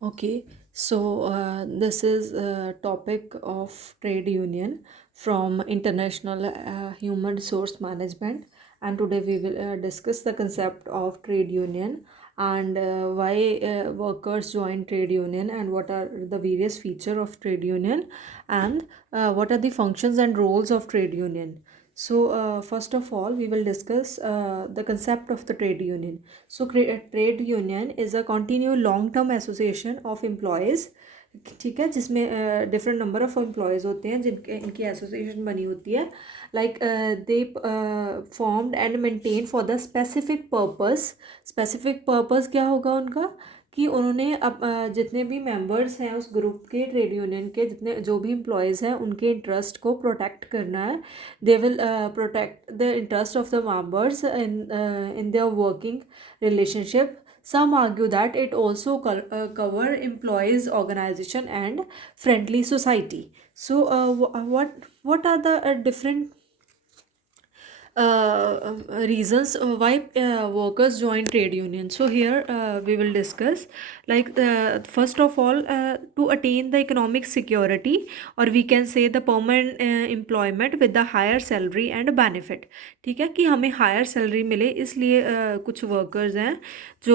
Okay, so this is a topic of trade union from International Human Resource Management, and today we will discuss the concept of trade union and why workers join trade union and what are the various feature of trade union and what are the functions and roles of trade union. So first of all, we will discuss the concept of the trade union. So, trade union is a continued long term association of employees, ठीक है, जिसमें different number of employees होते हैं जिनके इनकी association बनी होती है, like they formed and maintain for the specific purpose क्या होगा उनका कि उन्होंने अब जितने भी मेंबर्स हैं उस ग्रुप के, ट्रेड यूनियन के जितने जो भी एम्प्लॉयज़ हैं उनके इंटरेस्ट को प्रोटेक्ट करना है. They will protect the interest of the members in their working relationship. Some argue that it also cover employees organization and friendly society. So what are the different reasons why workers join trade union? So here we will discuss, like first of all, to attain the economic security, or we can say the permanent employment with the higher salary and benefit. ठीक है, कि हमें higher salary मिले, इसलिए कुछ workers हैं जो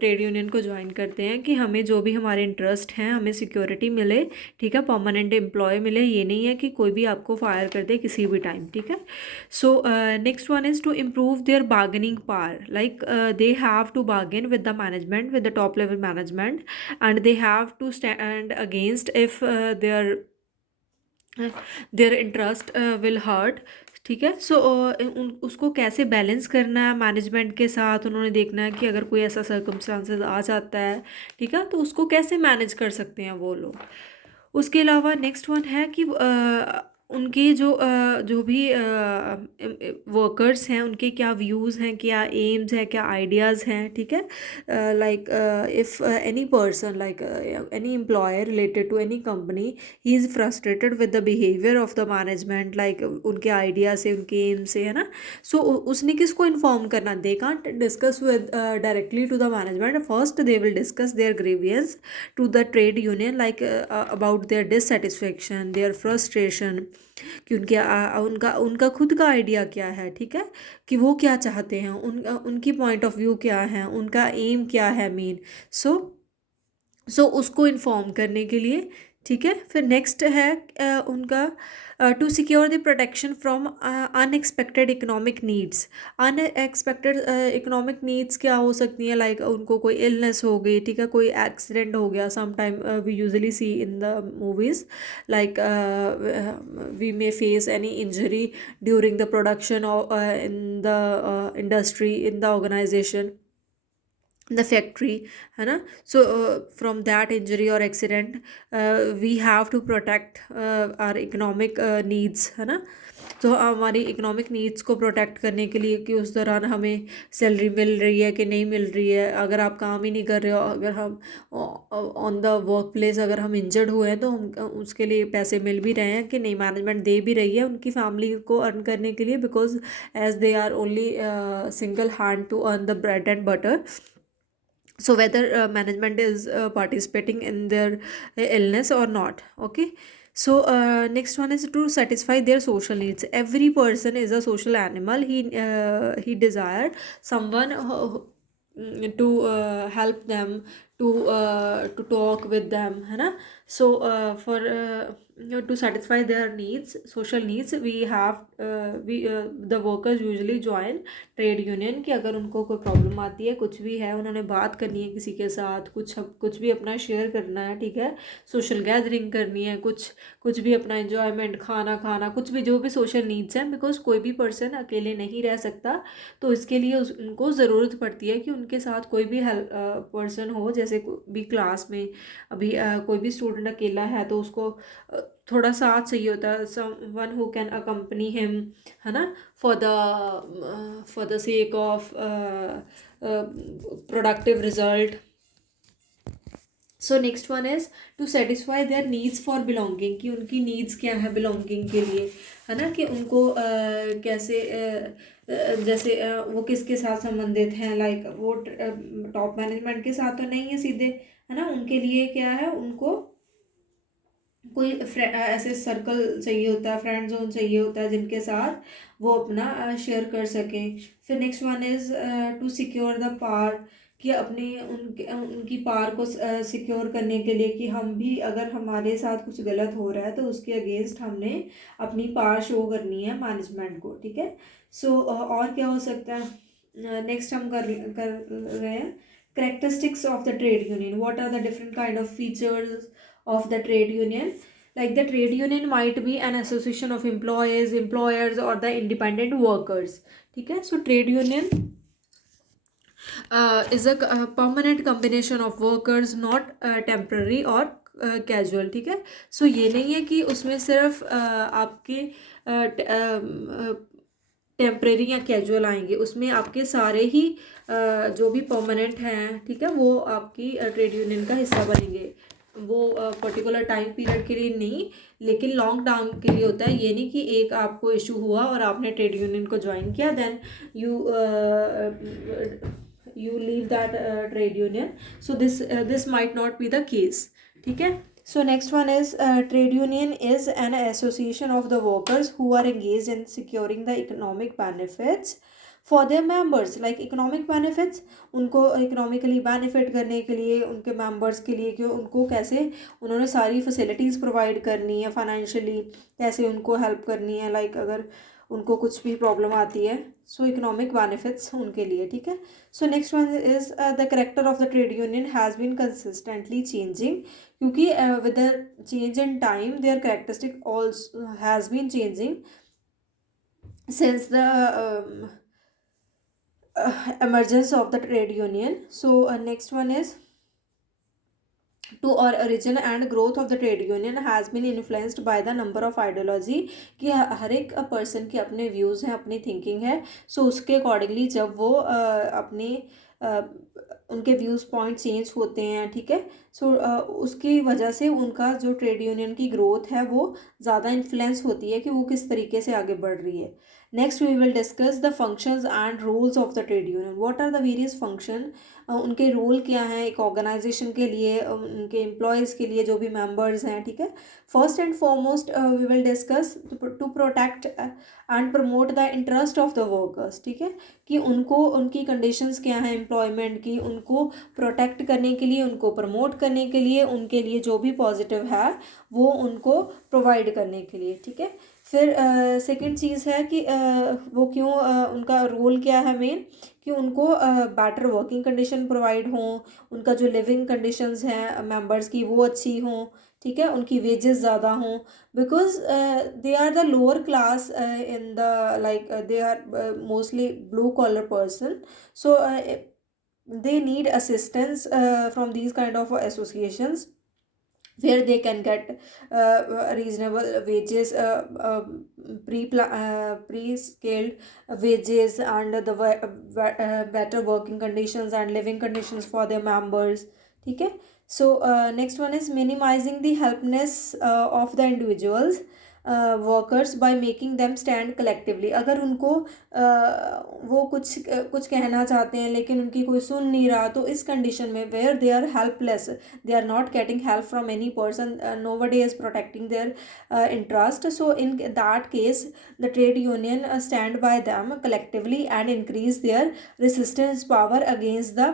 trade union को ज्वाइन करते हैं कि हमें जो भी हमारे इंटरेस्ट हैं हमें सिक्योरिटी मिले, ठीक है, परमानेंट एम्प्लॉय मिले, ये नहीं है कि कोई भी आपको फायर कर दे किसी भी टाइम. ठीक है. So next one is to improve their bargaining power. Like they have to bargain with the management, with the top level management, and they have to stand against if their interest will hurt. ठीक है. सो उसको कैसे balance करना है management के साथ, उन्होंने देखना है कि अगर कोई ऐसा सर्कमस्टांसेस आ जाता है, ठीक है, तो उसको कैसे मैनेज कर सकते हैं वो लोग. उसके अलावा नेक्स्ट वन है कि उनके जो भी वर्कर्स हैं उनके क्या व्यूज़ हैं, क्या एम्स हैं, क्या आइडियाज़ हैं. ठीक है. Like if any person, like any employer related to any company, he is frustrated with the behaviour of the management, like उनके आइडिया से, उनके एम से, है ना. सो उसने किसको इन्फॉर्म करना, they can't discuss with directly to the management. First they will discuss their grievance to the trade union, like about their dissatisfaction, their frustration, कि उनके उनका उनका खुद का आइडिया क्या है. ठीक है, कि वो क्या चाहते हैं, उनकी पॉइंट ऑफ व्यू क्या है, उनका एम क्या है मेन. सो उसको इन्फॉर्म करने के लिए. ठीक है. फिर नेक्स्ट है उनका to secure the protection from unexpected economic needs. Unexpected economic needs क्या हो सकती हैं, लाइक उनको कोई इलनेस हो गई, ठीक है, कोई एक्सीडेंट हो गया. Some time we usually see in the movies, like we may face any injury during the production in the industry, in the organization, the factory, है ना. So from that injury or accident we have to protect our economic needs, है ना. तो हमारी economic needs को protect करने के लिए कि उस दौरान हमें सैलरी मिल रही है कि नहीं मिल रही है, अगर आप काम ही नहीं कर रहे हो, अगर हम ऑन द वर्क प्लेस अगर हम इंजर्ड हुए हैं तो हम उसके लिए पैसे मिल भी रहे हैं कि नहीं, मैनेजमेंट दे भी रही है उनकी फैमिली को अर्न करने के लिए, because as they are only single hand to earn the bread and butter. So whether management is participating in their illness or not. Okay. So next one is to satisfy their social needs. Every person is a social animal. He desire someone to help them, to talk with them, है ना. So for to satisfy their needs, social needs, the workers usually join trade union. कि अगर उनको कोई problem आती है, कुछ भी है, उन्होंने बात करनी है किसी के साथ, कुछ भी अपना शेयर करना है, ठीक है, सोशल गैदरिंग करनी है, कुछ भी अपना एंजॉयमेंट, खाना खाना, कुछ भी जो भी सोशल नीड्स हैं, बिकॉज कोई भी पर्सन अकेले नहीं रह सकता. तो इसके लिए उनको ज़रूरत पड़ती है कि उनके साथ कोई भी हेल्प पर्सन हो. जैसे भी क्लास में अभी कोई भी स्टूडेंट अकेला है तो उसको थोड़ा साथ चाहिए होता है, someone who can accompany him, है ना, for the sake of productive result. So next one is to satisfy their needs for belonging, कि उनकी नीड्स क्या है बिलोंगिंग के लिए, है ना, कि उनको कैसे जैसे वो किसके साथ संबंधित हैं, लाइक वो टॉप मैनेजमेंट के साथ तो नहीं है सीधे, है ना, उनके लिए क्या है, उनको कोई ऐसे सर्कल चाहिए होता है, फ्रेंड जोन चाहिए होता है जिनके साथ वो अपना शेयर कर सकें। फिर next one is to secure the par, कि अपनी उनकी पार को सिक्योर करने के लिए कि हम भी अगर हमारे साथ कुछ गलत हो रहा है तो उसके अगेंस्ट हमने अपनी पार शो करनी है मैनेजमेंट को, ठीक है। सो और क्या हो सकता है, नेक्स्ट हम कर रहे हैं characteristics of the trade union, what are the different kind of features of the trade union. Like the trade union might be an association of employees, employers or the independent workers, ठीक है। So trade union is a permanent combination of workers, not temporary or casual, ठीक है। सो ये नहीं है कि उसमें सिर्फ आपके टेम्परेरी या कैजुअल आएंगे, उसमें आपके सारे ही जो भी परमानेंट हैं, ठीक है, वो आपकी ट्रेड यूनियन का हिस्सा बनेंगे। वो पर्टिकुलर टाइम पीरियड के लिए नहीं, लेकिन लॉन्ग टर्म के लिए होता है। ये नहीं कि एक आपको इशू हुआ और आपने ट्रेड यूनियन को ज्वाइन किया, then you leave that trade union. So this might not be the case, ठीक है। So next one is trade union is an association of the workers who are engaged in securing the economic benefits for their members, like economic benefits, उनको economically benefit करने के लिए उनके members के लिए कि उनको कैसे उन्होंने सारी फैसिलिटीज़ प्रोवाइड करनी है, फाइनेंशियली कैसे उनको हेल्प करनी है, लाइक अगर उनको कुछ भी प्रॉब्लम आती है, सो इकोनॉमिक बेनिफिट्स उनके लिए, ठीक है। So next one is the character of the trade union has been consistently changing, क्योंकि with the change in time their characteristic also has been changing since the emergence of the trade union. So next one is to or origin and growth of the trade union has been influenced by the number of ideology, कि हर एक person के अपने views हैं, अपनी thinking है। सो उसके accordingly जब वो अपने उनके व्यूज़ पॉइंट चेंज होते हैं, ठीक है। सो उसकी वजह से उनका जो ट्रेड यूनियन की ग्रोथ है वो ज़्यादा इन्फ्लुएंस होती है कि वो किस तरीके से आगे बढ़ रही है। Next we will discuss the functions and roles of the trade union, what are the various function, उनके रोल क्या हैं एक ऑर्गेनाइजेशन के लिए, उनके एम्प्लॉयज़ के लिए जो भी मेंबर्स हैं, ठीक है। First and foremost we will discuss to protect and promote the interest of the workers, ठीक है, कि उनको उनकी कंडीशंस क्या हैं एम्प्लॉयमेंट की, उनको प्रोटेक्ट करने के लिए, उनको प्रमोट करने के लिए, उनके लिए जो भी पॉजिटिव है वो उनको प्रोवाइड करने के लिए, ठीक है। फिर सेकंड चीज़ है कि वो क्यों उनका रोल क्या है मेन, कि उनको बेटर वर्किंग कंडीशन प्रोवाइड हों, उनका जो लिविंग कंडीशंस हैं मेंबर्स की वो अच्छी हों, ठीक है, उनकी वेजेस ज़्यादा हों, because they are the lower class in the like they are mostly blue collar person, so they need assistance from these kind of associations where they can get reasonable wages, pre-scaled wages and the better working conditions and living conditions for their members, ठीक है। So next one is minimizing the helplessness of the individuals workers by making them stand collectively, अगर उनको वो कुछ कहना चाहते हैं लेकिन उनकी कोई सुन नहीं रहा, तो इस कंडीशन में where they are helpless, they are not getting help from any person, nobody is protecting their interest, so in that case the trade union stand by them collectively and increase their resistance power against the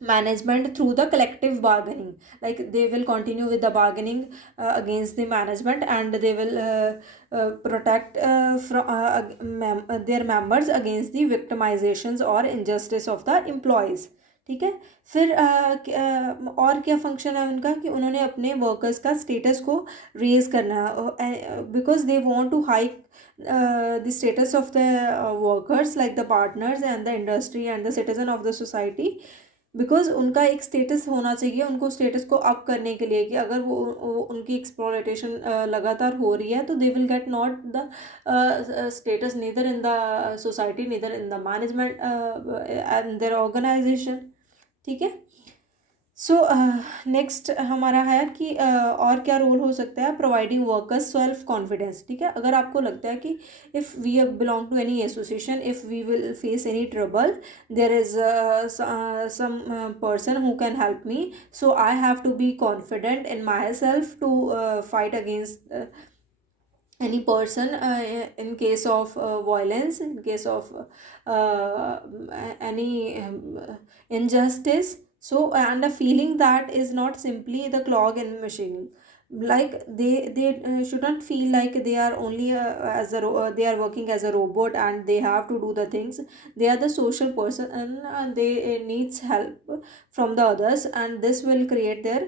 management through the collective bargaining, like they will continue with the bargaining against the management and they will protect their members against the victimizations or injustice of the employees, ठीक है। फिर और क्या function है उनका, कि उन्होंने अपने वर्कर्स का स्टेटस को रेज करना है, because they want to hike the status of the workers like the partners and the industry and the citizen of the society, because उनका एक स्टेटस होना चाहिए, उनको स्टेटस को अप करने के लिए, कि अगर वो उनकी एक्सप्लॉयटेशन लगातार हो रही है तो they will get not the status neither in the society neither in the management and their organisation, ठीक है। सो नेक्स्ट हमारा है कि और क्या रोल हो सकता है, प्रोवाइडिंग वर्कर्स सेल्फ कॉन्फिडेंस, ठीक है। अगर आपको लगता है कि if we belong to any association, if we will face any trouble, there is some person who can help me, so I have to be confident in myself to fight against any person in case of violence, in case of uh, any injustice. So and a feeling that is not simply the clog in machining, like they shouldn't feel like they are only they are working as a robot and they have to do the things. They are the social person, and they needs help from the others, and this will create their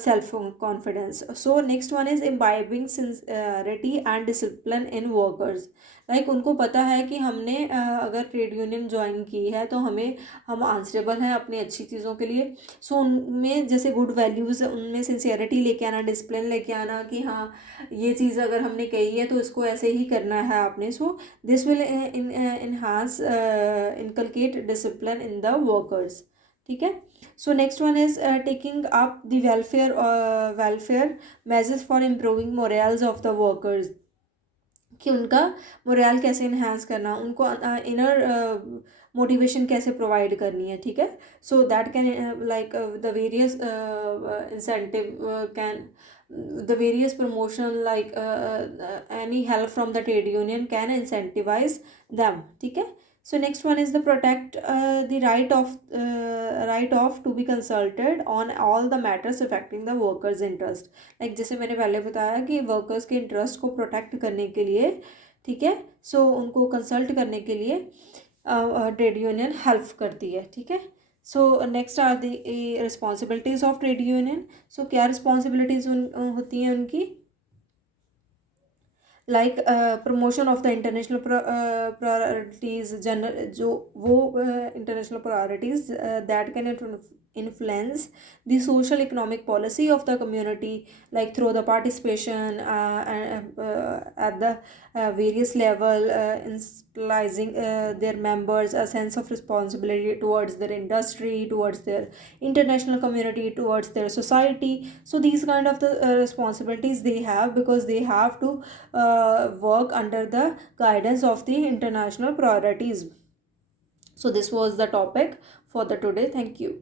self confidence. So next one is imbibing sincerity and discipline in workers. Like उनको पता है कि हमने अगर trade union join की है तो हम आंसरेबल हैं अपनी अच्छी चीज़ों के लिए। सो उनमें जैसे गुड वैल्यूज़, उनमें सिंसियरिटी लेके आना, डिसिप्लिन लेके आना कि हाँ ये चीज़ अगर हमने कही है तो इसको ऐसे ही करना है आपने। So this will enhance inculcate discipline in the workers, ठीक है। So next one is taking up the welfare measures for improving morals of the workers, कि उनका मोरल कैसे इन्हांस करना, उनको इनर मोटिवेशन कैसे प्रोवाइड करनी है, ठीक है। So that can like the various incentive can the various promotion like any help from the trade union can incentivize them, ठीक है। So next one is the protect the right of to be consulted on all the matters affecting the workers interest, like जैसे मैंने पहले बताया कि workers के interest को protect करने के लिए, ठीक है, सो उनको कंसल्ट करने के लिए ट्रेड यूनियन हेल्प करती है, ठीक है। So next are the responsibilities of trade union. So क्या रिस्पॉन्सिबिलिटीज़ होती हैं उनकी, like promotion of the international priorities, general जो वो international priorities that can influence the social economic policy of the community, like through the participation at the various level, instiling their members a sense of responsibility towards their industry, towards their international community, towards their society. So these kind of the responsibilities they have, because they have to work under the guidance of the international priorities. So this was the topic for the today. Thank you.